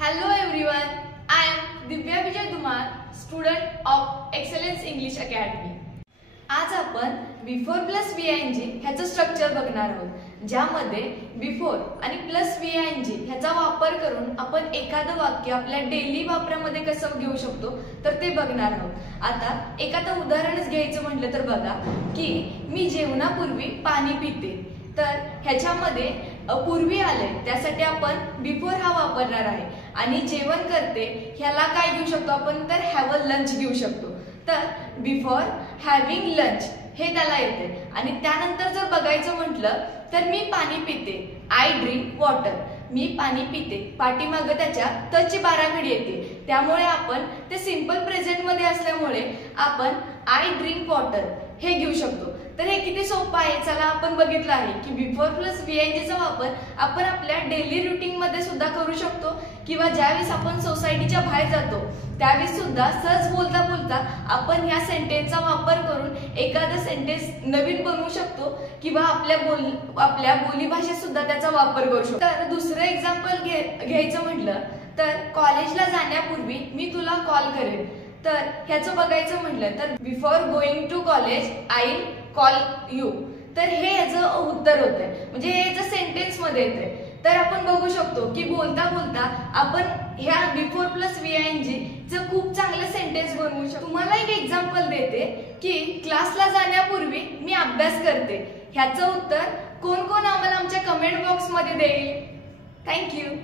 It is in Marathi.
Hello everyone, I am Divya Vijay Dumar, student of Excellence English Academy. आज आपण बिफोर प्लस VING ह्याचं स्ट्रक्चर बघणार आहोत, ज्यामध्ये बिफोर आणि प्लस VING ह्याचा वापर करून आपण एखादं वाक्य आपल्या डेली वापरामध्ये कसं घेऊ शकतो तर ते बघणार आहोत। आता एखादं उदाहरणच घ्यायचं म्हटलं तर बघा की मी जेवणापूर्वी पाणी पिते, तर ह्याच्यामध्ये पूर्वी आले त्यासाठी आपण बिफोर हा वापरणार आहे आणि जेवण करते ह्याला काय घेऊ शकतो आपण तर हॅव अ लंच घेऊ शकतो। तर बिफोर हॅविंग लंच हे त्याला येते आणि त्यानंतर जर बघायचं म्हटलं तर मी पाणी पिते, आय ड्रिंक वॉटर, मी पाणी पिते, पाठीमागे त्याच्या तची बाराखडी येते, त्यामुळे आपण ते सिंपल प्रेझेंट मध्ये असल्यामुळे आपण आय ड्रिंक वॉटर हे घेऊ शकतो। तर हे किती सोपं आहे, चला आपण बघितलं आहे की बिफोर प्लस VING चा वापर आपण आपल्या डेली रुटीन मध्ये सुद्धा करू शकतो किंवा ज्यावेळेस आपण सोसायटीच्या बाहेर जातो त्यावेळेस सुद्धा सहज बोलता बोलता आपण ह्या सेंटेन्सचा वापर करून एखादं सेंटेन्स नवीन बनवू शकतो किंवा आपल्या बोलीभाषेत सुद्धा त्याचा वापर करू शकतो। तर दुसरं एक्झाम्पल घ्यायचं म्हटलं तर कॉलेजला जाण्यापूर्वी मी तुला कॉल करेन, तर ह्याचं बघायचं म्हटलं तर before going to college I call you, तर हे याचं उत्तर होतंय, म्हणजे हे याचं सेंटेन्स मध्ये येतंय। तर आपण बघू शकतो की बोलता बोलता आपण ह्या बिफोर प्लस VING चं खूप चांगलं सेंटेन्स बनवू शकतो। तुम्हाला एक एक्झाम्पल देते की क्लासला जाण्यापूर्वी मी अभ्यास करते, ह्याचं उत्तर कोण कोण आम्हाला आमच्या कमेंट बॉक्स मध्ये देईल। थँक्यू।